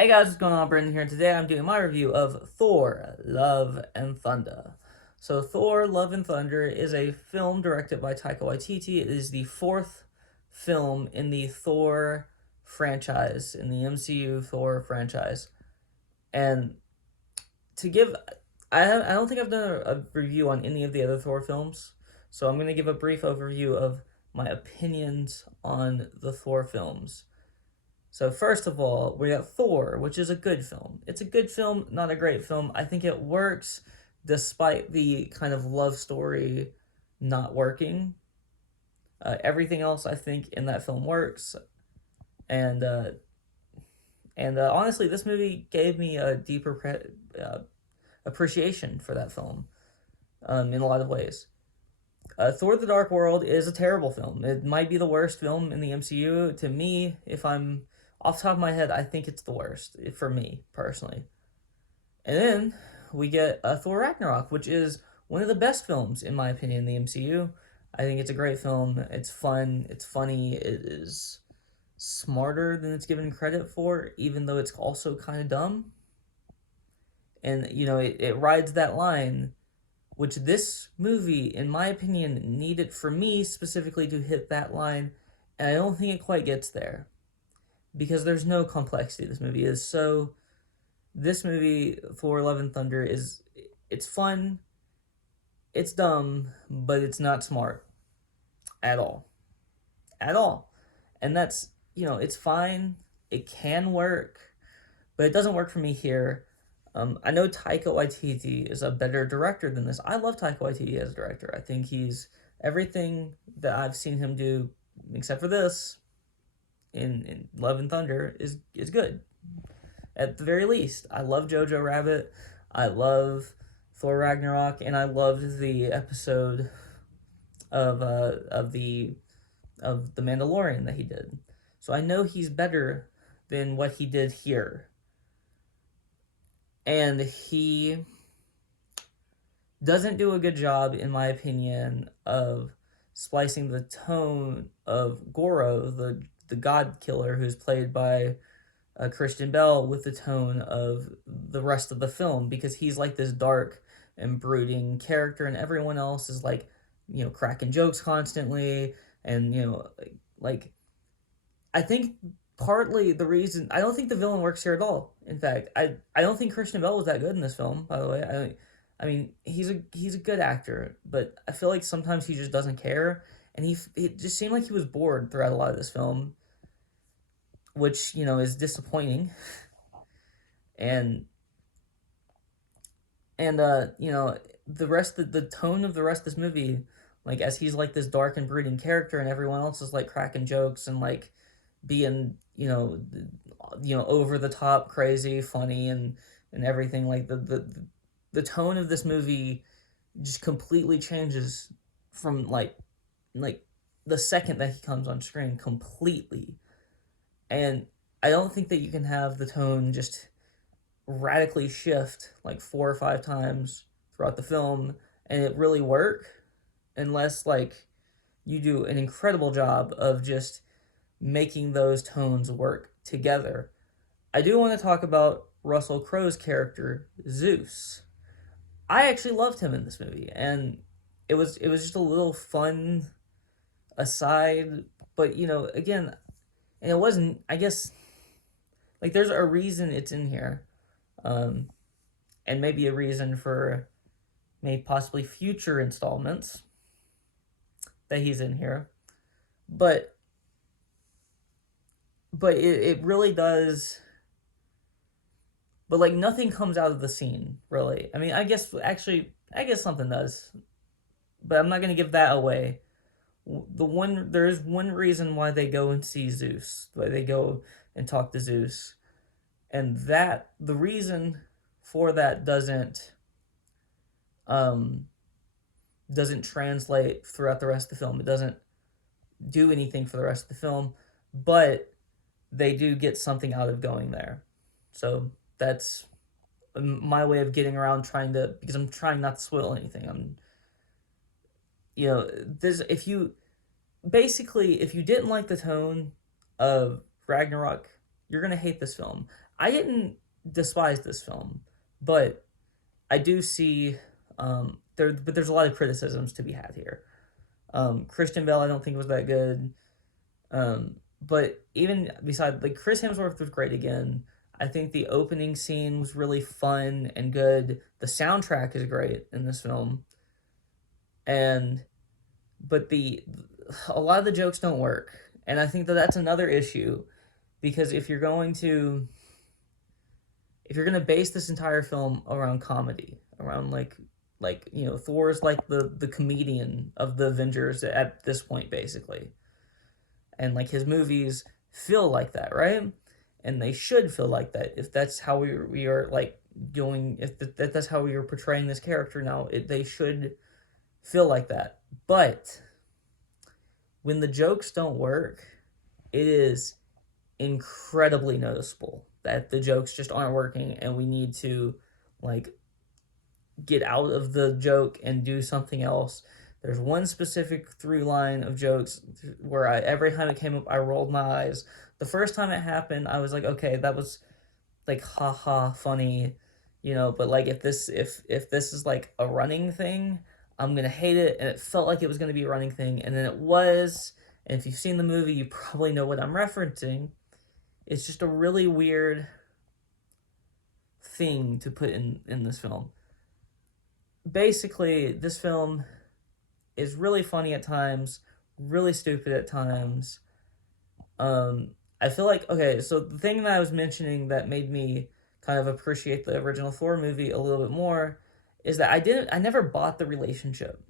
Hey guys, what's going on? Brendan here, and today I'm doing my review of Thor, Love and Thunder. So, Thor, Love and Thunder is a film directed by Taika Waititi. It is the fourth film in the Thor franchise, in the MCU Thor franchise. And to give, I don't think I've done a review on any of the other Thor films, so I'm going to give a brief overview of my opinions on the Thor films. So first of all, we got Thor, which is a good film. It's a good film, not a great film. I think it works despite the kind of love story not working. Everything else I think in that film works, and honestly, this movie gave me a deeper appreciation for that film in a lot of ways. Thor: The Dark World is a terrible film. It might be the worst film in the MCU. To me, if I'm off the top of my head, I think it's the worst for me personally. And then we get Thor Ragnarok, which is one of the best films in my opinion in the MCU. I think it's a great film. It's fun. It's funny. It is smarter than it's given credit for, even though it's also kind of dumb. And it rides that line, which this movie, in my opinion, needed for me specifically to hit that line, and I don't think it quite gets there because there's no complexity. This movie, Thor: Love and Thunder, it's fun, it's dumb, but it's not smart at all, at all, and it's fine. It can work, but it doesn't work for me here. I know Taika Waititi is a better director than this. I love Taika Waititi as a director. I think he's everything that I've seen him do, except for this, in Love and Thunder, is good. At the very least, I love Jojo Rabbit. I love Thor Ragnarok, and I loved the episode of the Mandalorian that he did. So I know he's better than what he did here. And he doesn't do a good job, in my opinion, of splicing the tone of Goro, the god killer, who's played by Christian Bale, with the tone of the rest of the film, because he's like this dark and brooding character, and everyone else is like, cracking jokes constantly, and like I think partly the reason I don't think the villain works here at all. In fact, I don't think Christian Bale was that good in this film. By the way, I mean he's a good actor, but I feel like sometimes he just doesn't care, and it just seemed like he was bored throughout a lot of this film, which is disappointing. And the tone of the rest of this movie, like as he's like this dark and brooding character, and everyone else is like cracking jokes and like being over the top, crazy, funny, and everything. Like the tone of this movie just completely changes from like the second that he comes on screen completely. And I don't think that you can have the tone just radically shift like 4 or 5 times throughout the film and it really work, unless like you do an incredible job of just making those tones work together. I do want to talk about Russell Crowe's character, Zeus. I actually loved him in this movie, and it was just a little fun aside, but again, and it wasn't, I guess, like there's a reason it's in here. Um and maybe a reason for maybe possibly future installments that he's in here. But it really does, but like nothing comes out of the scene really. I mean, I guess something does, but I'm not gonna give that away. There is one reason why they go and see Zeus, why they go and talk to Zeus, and that the reason for that um doesn't translate throughout the rest of the film. It doesn't do anything for the rest of the film, but they do get something out of going there. So that's my way of getting around trying to, because I'm trying not to spoil anything. This if you basically, if you didn't like the tone of Ragnarok, you're gonna hate this film. I didn't despise this film, but I do see but there's a lot of criticisms to be had here. Christian Bale, I don't think was that good. But even beside, like, Chris Hemsworth was great again. I think the opening scene was really fun and good. The soundtrack is great in this film, and but the a lot of the jokes don't work, and I think that that's another issue because if you're gonna base this entire film around comedy, around Thor's like the comedian of the Avengers at this point basically, and like his movies feel like that, right? And they should feel like that if that's how we are like going if that's how we are portraying this character now. They should feel like that. But when the jokes don't work, it is incredibly noticeable that the jokes just aren't working and we need to like get out of the joke and do something else. There's one specific through line of jokes where every time it came up, I rolled my eyes. The first time it happened, I was like, okay, that was like haha funny, but like if this is like a running thing, I'm gonna hate it. And it felt like it was gonna be a running thing, and then it was. And if you've seen the movie, you probably know what I'm referencing. It's just a really weird thing to put in this film. Basically, this film is really funny at times, really stupid at times. I feel like, okay, so the thing that I was mentioning that made me kind of appreciate the original Thor movie a little bit more is that I never bought the relationship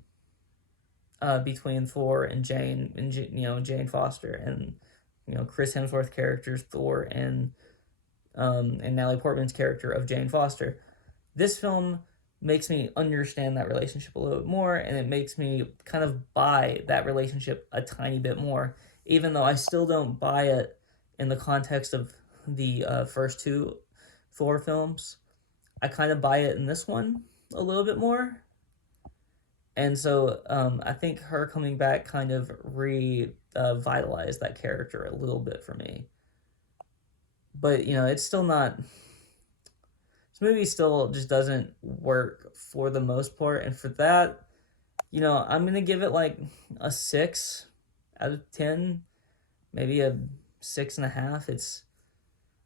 between Thor and Jane, and Jane Foster, and Chris Hemsworth characters Thor and Natalie Portman's character of Jane Foster. This film makes me understand that relationship a little bit more, and it makes me kind of buy that relationship a tiny bit more, even though I still don't buy it in the context of the first two Thor films. I kind of buy it in this one a little bit more. And so I think her coming back kind of revitalized that character a little bit for me. But, it's still not. This movie still just doesn't work for the most part. And for that, I'm going to give it like a 6 out of 10, maybe a 6.5.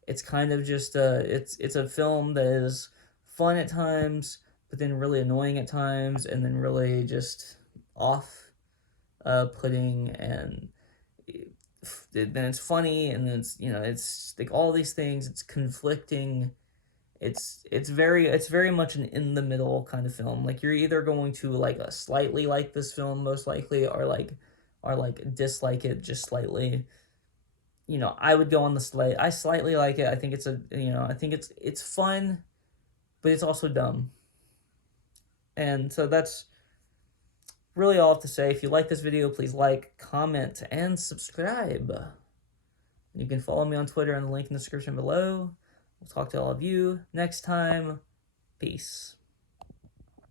It's kind of just it's a film that is fun at times, but then really annoying at times, and then really just off putting, and then it's funny, and then it's like all these things. It's conflicting. It's very much an in the middle kind of film. Like, you're either going to like a slightly like this film most likely, or dislike it just slightly. I would go on the slight. I slightly like it. I think I think it's fun, but it's also dumb. And so that's really all I have to say. If you like this video, please like, comment, and subscribe. You can follow me on Twitter on the link in the description below. We'll talk to all of you next time. Peace.